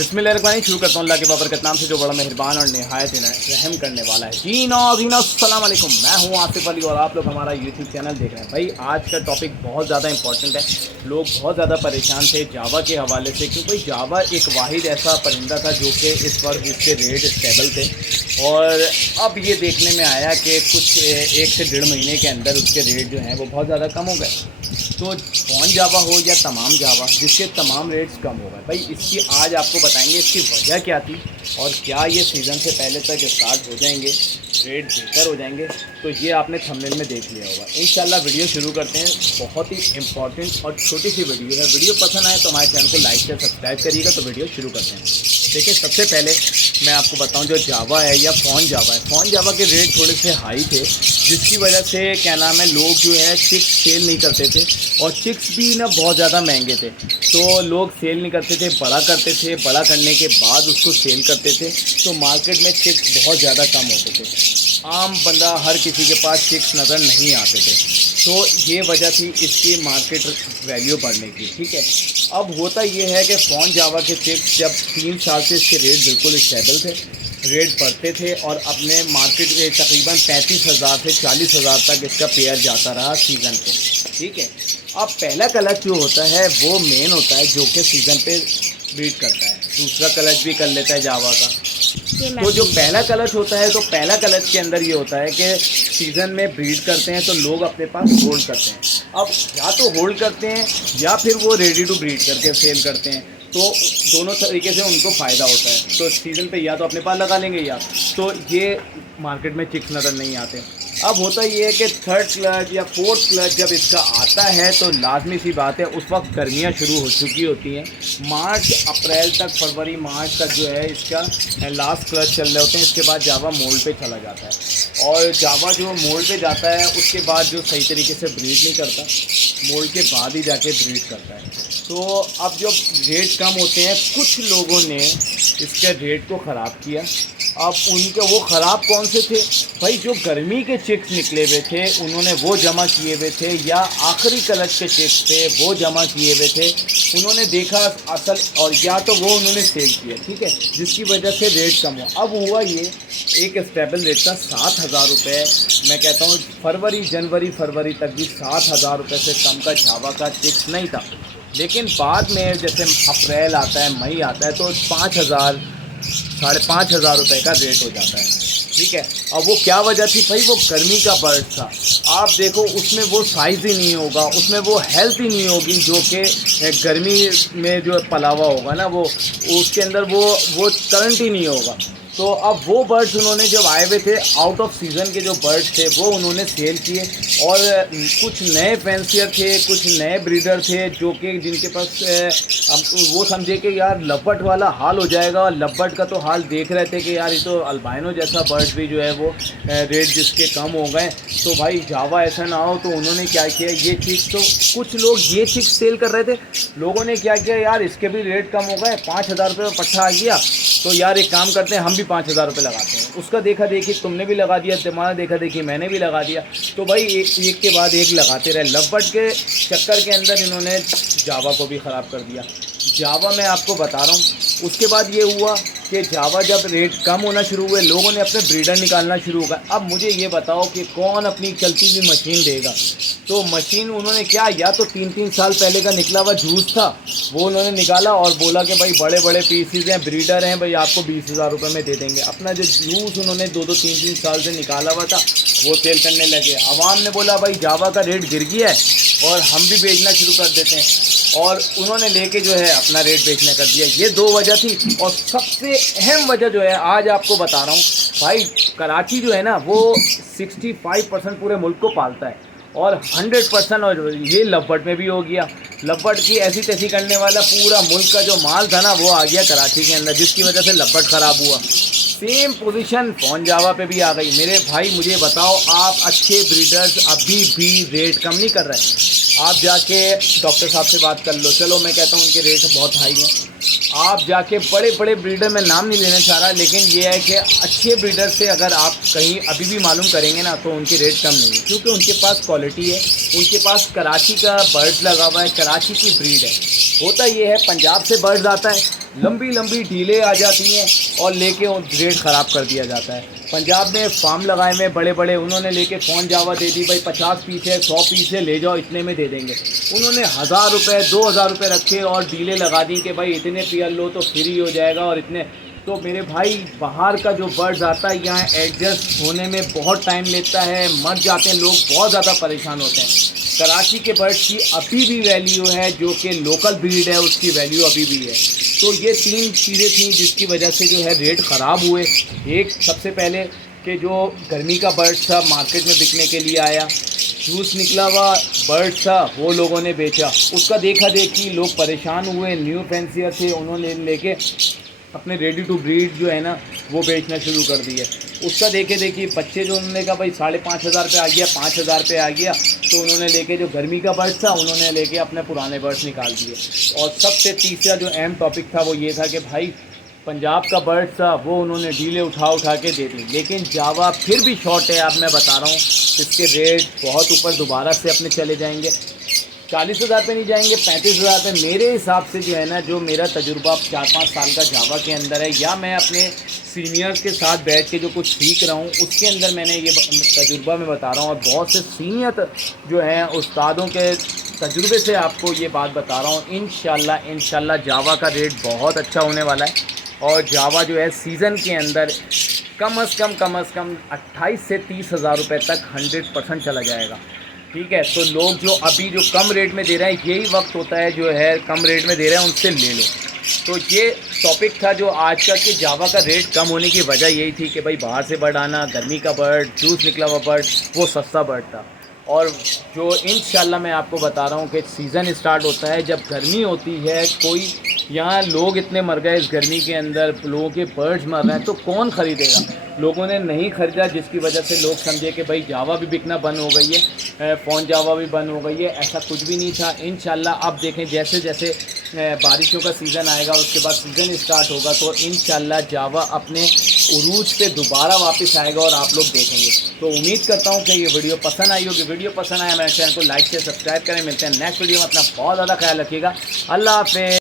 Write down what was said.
बिस्मिल्लाहिर्रहमानिर्रहीम। शुरू करता हूँ अल्लाह के बाबरकत नाम से जो बड़ा मेहरबान और नहायत रहम करने वाला है। जी नाज़रीन अस्सलाम वालेकुम, मैं हूँ आसिफ अली और आप लोग हमारा यूट्यूब चैनल देख रहे हैं। भाई आज का टॉपिक बहुत ज़्यादा इंपॉर्टेंट है। लोग बहुत ज़्यादा परेशान थे जावा के हवाले से, क्योंकि भाई जावा एक वाहिद ऐसा परिंदा था जो कि इस वक्त इसके रेट स्टेबल थे, और अब ये देखने में आया कि कुछ 1 से 1.5 महीने के अंदर उसके रेट जो हैं वो बहुत ज़्यादा कम हो गए। तो कौन जावा हो या तमाम जावा, जिसके तमाम रेट्स कम हो गए। भाई इसकी आज आपको बताएंगे इसकी वजह क्या थी, और क्या ये सीज़न से पहले तक स्टार्ट हो जाएंगे, रेट बेहतर हो जाएंगे। तो ये आपने थंबनेल में देख लिया होगा। इंशाल्लाह वीडियो शुरू करते हैं। बहुत ही इंपॉर्टेंट और छोटी सी वीडियो है। वीडियो पसंद आए तो हमारे चैनल को लाइक से सब्सक्राइब करिएगा। तो वीडियो शुरू करते हैं। देखिए, सबसे पहले मैं आपको बताऊं, जो जावा है या फ़ोन जावा है, फ़ोन जावा के रेट थोड़े से हाई थे, जिसकी वजह से क्या नाम है, लोग जो है चिक्स सेल नहीं करते थे, और चिक्स भी ना बहुत ज़्यादा महंगे थे, तो लोग सेल नहीं करते थे, बड़ा करते थे, बड़ा करने के बाद उसको सेल करते थे। तो मार्केट में चिक्स बहुत ज़्यादा कम होते थे। आम बंदा हर किसी के पास चिक्स नज़र नहीं आते थे। तो ये वजह थी इसकी मार्केट वैल्यू बढ़ने की। ठीक है, अब होता ये है कि फ़ोन जावा के चिप्स जब 3 साल से इसके रेट बिल्कुल स्टेबल थे, रेट बढ़ते थे, और अपने मार्केट में तकरीबन 35,000 से 40,000 तक इसका पेयर जाता रहा सीज़न पे। ठीक है, अब पहला क्लच जो होता है वो मेन होता है, जो कि सीज़न पे बीट करता है। दूसरा क्लच भी कर लेता है जावा का। तो जो पहला क्लच होता है, तो पहला क्लच के अंदर ये होता है कि सीज़न में ब्रीड करते हैं तो लोग अपने पास होल्ड करते हैं। अब या तो होल्ड करते हैं या फिर वो रेडी टू ब्रीड करके सेल करते हैं। तो दोनों तरीके से उनको फ़ायदा होता है। तो सीज़न पे या तो अपने पास लगा लेंगे, या तो ये मार्केट में चिक्स नज़र नहीं आते। अब होता ये है कि 3rd क्लच या 4th क्लच जब इसका आता है, तो लाजमी सी बात है उस वक्त गर्मियाँ शुरू हो चुकी होती हैं। मार्च अप्रैल तक, फरवरी मार्च तक जो है इसका लास्ट क्लच चल रहे होते हैं। इसके बाद जावा मोल्ड पे चला जाता है, और जावा जो मोल्ड पे जाता है उसके बाद जो सही तरीके से ब्रीड नहीं करता, मोल्ड के बाद ही जाके ब्रीड करता है। तो अब जब रेट कम होते हैं, कुछ लोगों ने इसके रेट को ख़राब किया। अब उनके वो ख़राब कौन से थे भाई? जो गर्मी के चिक्स निकले हुए थे उन्होंने वो जमा किए हुए थे, या आखिरी क्लच के चिक्स थे वो जमा किए हुए थे। उन्होंने देखा असल, और या तो वो उन्होंने सेल किया। ठीक है, जिसकी वजह से रेट कम हुआ। अब हुआ ये, एक स्टेबल रेट था 7,000 रुपये। मैं कहता हूँ जनवरी फरवरी तक भी 7,000 रुपये से कम का जावा का चिक्स नहीं था। लेकिन बाद में जैसे अप्रैल आता है, मई आता है, तो 5,000 5,500 रुपये का रेट हो जाता है। ठीक है, अब वो क्या वजह थी भाई? वो गर्मी का बर्ड था। आप देखो, उसमें वो साइज़ ही नहीं होगा, उसमें वो हेल्थ ही नहीं होगी जो कि गर्मी में जो पलावा होगा ना, वो उसके अंदर वो करंट ही नहीं होगा। तो अब वो बर्ड्स उन्होंने जब आए हुए थे, आउट ऑफ सीज़न के जो बर्ड्स थे वो उन्होंने सेल किए, और कुछ नए फैंसियर थे, कुछ नए ब्रीडर थे, जो कि जिनके पास वो समझे कि यार लब्बट वाला हाल हो जाएगा। और लब्बट का तो हाल देख रहे थे कि यार ये तो अल्बाइनो जैसा बर्ड भी जो है वो रेट जिसके कम हो गए, तो भाई जावा ऐसा ना हो। तो उन्होंने क्या किया, ये चीज़, तो कुछ लोग ये चीज़ सेल कर रहे थे, लोगों ने क्या किया, यार इसके भी रेट कम हो गए, 5,000 रुपये में पट्ठा आ गया, तो यार एक काम करते हैं, हम भी 5,000 रुपये लगाते हैं। उसका देखा देखी तुमने भी लगा दिया, तुम्हारा देखा देखी मैंने भी लगा दिया। तो भाई एक के बाद एक लगाते रहे। लवबर्ड के चक्कर के अंदर इन्होंने जावा को भी ख़राब कर दिया। जावा मैं आपको बता रहा हूँ, उसके बाद ये हुआ कि जावा जब रेट कम होना शुरू हुए, लोगों ने अपने ब्रीडर निकालना शुरू होगा। अब मुझे ये बताओ कि कौन अपनी चलती हुई मशीन देगा? तो मशीन उन्होंने क्या, या तो 3-3 साल पहले का निकला हुआ जूस था, वो उन्होंने निकाला और बोला कि भाई बड़े बड़े पीसीज हैं, ब्रीडर हैं, भाई आपको 20,000 रुपये में दे देंगे। अपना जो जूस उन्होंने 2-2, 3-3 साल से निकाला हुआ था वो सेल करने लगे। अवाम ने बोला भाई जावा का रेट गिर गया है और हम भी बेचना शुरू कर देते हैं, और उन्होंने लेके जो है अपना रेट बेचने कर दिया। ये 2 वजह थी। और सबसे अहम वजह जो है आज आपको बता रहा हूँ भाई, कराची जो है ना वो 65% पूरे मुल्क को पालता है, और 100% और ये लवबर्ड में भी हो गया। लवबर्ड की ऐसी तैसी करने वाला पूरा मुल्क का जो माल था ना, वो आ गया कराची के अंदर, जिसकी वजह से लवबर्ड ख़राब हुआ। सेम पोजीशन फ़ोन जावा पे भी आ गई। मेरे भाई मुझे बताओ, आप अच्छे ब्रीडर्स अभी भी रेट कम नहीं कर रहे? आप जाके डॉक्टर साहब से बात कर लो। चलो मैं कहता हूँ उनके रेट बहुत हाई हैं, आप जाके बड़े बड़े ब्रीडर, मैं नाम नहीं लेना चाह रहा, लेकिन ये है कि अच्छे ब्रीडर से अगर आप कहीं अभी भी मालूम करेंगे ना तो उनकी रेट कम नहीं है, क्योंकि उनके पास क्वालिटी है, उनके पास कराची का बर्ड्स लगा हुआ है, कराची की ब्रीड है। होता ये है पंजाब से बर्ड्स आता है, लंबी लंबी ढीले आ जाती हैं और लेके रेट ख़राब कर दिया जाता है। पंजाब में फार्म लगाए हुए बड़े बड़े, उन्होंने लेके फ़ोन जावा दे दी, भाई 50 पीस है, 100 पीस है, ले जाओ, इतने में दे देंगे। उन्होंने 1000 रुपये 2000 रुपये रखे और डीले लगा दी कि भाई इतने पेयर लो तो फ्री हो जाएगा और इतने। तो मेरे भाई बाहर का जो बर्ड्स आता है यहाँ एडजस्ट होने में बहुत टाइम लेता है, मर जाते हैं लोग, बहुत ज़्यादा परेशान होते हैं। कराची के बर्ड्स की अभी भी वैल्यू है, जो कि लोकल ब्रीड है उसकी वैल्यू अभी भी है। तो ये 3 चीज़ें थी जिसकी वजह से जो है रेट ख़राब हुए। एक सबसे पहले कि जो गर्मी का बर्ड्स था मार्केट में बिकने के लिए आया, जूस निकला हुआ बर्ड्स था वो लोगों ने बेचा, उसका देखा देखी लोग परेशान हुए। न्यू फैंसियर थे, उन्होंने लेके अपने रेडी टू ब्रीड जो है ना वो बेचना शुरू कर दिए। उसका देखे देखिए बच्चे जो उन्होंने कहा भाई 5500 पे आ गया, 5000 पे आ गया, तो उन्होंने लेके जो गर्मी का बर्ड्स था उन्होंने लेके अपने पुराने बर्ड्स निकाल दिए। और सबसे तीसरा जो अहम टॉपिक था वो ये था कि भाई पंजाब का बर्ड्स था वो उन्होंने डीले उठा के दे दी, लेकिन जावा फिर भी शॉर्ट है। अब मैं बता रहा हूँ इसके रेट बहुत ऊपर दोबारा से अपने चले जाएंगे, 40,000 पे नहीं जाएंगे, 35,000 पे। मेरे हिसाब से जो है ना, जो मेरा तजुर्बा 4-5 साल का जावा के अंदर है, या मैं अपने सीनियर्स के साथ बैठ के जो कुछ सीख रहा हूँ उसके अंदर मैंने ये तजुर्बा मैं बता रहा हूँ, और बहुत से सीनियर जो हैं उस्तादों के तजुर्बे से आपको ये बात बता रहा हूँ। इंशाल्लाह जावा का रेट बहुत अच्छा होने वाला है। और जावा जो है सीज़न के अंदर कम अज़ कम 28 से 30,000 रुपये तक 100% चला जाएगा। ठीक है, तो लोग जो अभी जो कम रेट में दे रहे हैं, यही वक्त होता है जो है कम रेट में दे रहे हैं उनसे ले लो। तो ये टॉपिक था जो आज का, कि जावा का रेट कम होने की वजह यही थी कि भाई बाहर से बर्ड आना, गर्मी का बर्ड, जूस निकला हुआ बर्ड, वो सस्ता बर्ड था। और जो इंशाल्लाह मैं आपको बता रहा हूँ कि सीज़न स्टार्ट होता है जब गर्मी होती है, कोई यहाँ लोग इतने मर गए इस गर्मी के अंदर, लोगों के बर्ड्स मर रहे हैं, तो कौन ख़रीदेगा? लोगों ने नहीं ख़रीदा, जिसकी वजह से लोग समझे कि भाई जावा भी बिकना बंद हो गई है, फ़ोन जावा भी बंद हो गई है। ऐसा कुछ भी नहीं था। इंशाल्लाह अब देखें जैसे जैसे बारिशों का सीज़न आएगा, उसके बाद सीज़न स्टार्ट होगा, तो इंशाल्लाह जावा अपने उरूज पे दोबारा वापस आएगा और आप लोग देखेंगे। तो उम्मीद करता हूँ कि ये वीडियो पसंद आई होगी। वीडियो पसंद आया मेरे चैनल को लाइक से सब्सक्राइब करें। मिलते हैं नेक्स्ट वीडियो में। अपना बहुत ज़्यादा ख्याल रखिएगा। अल्लाह हाफ़िज़।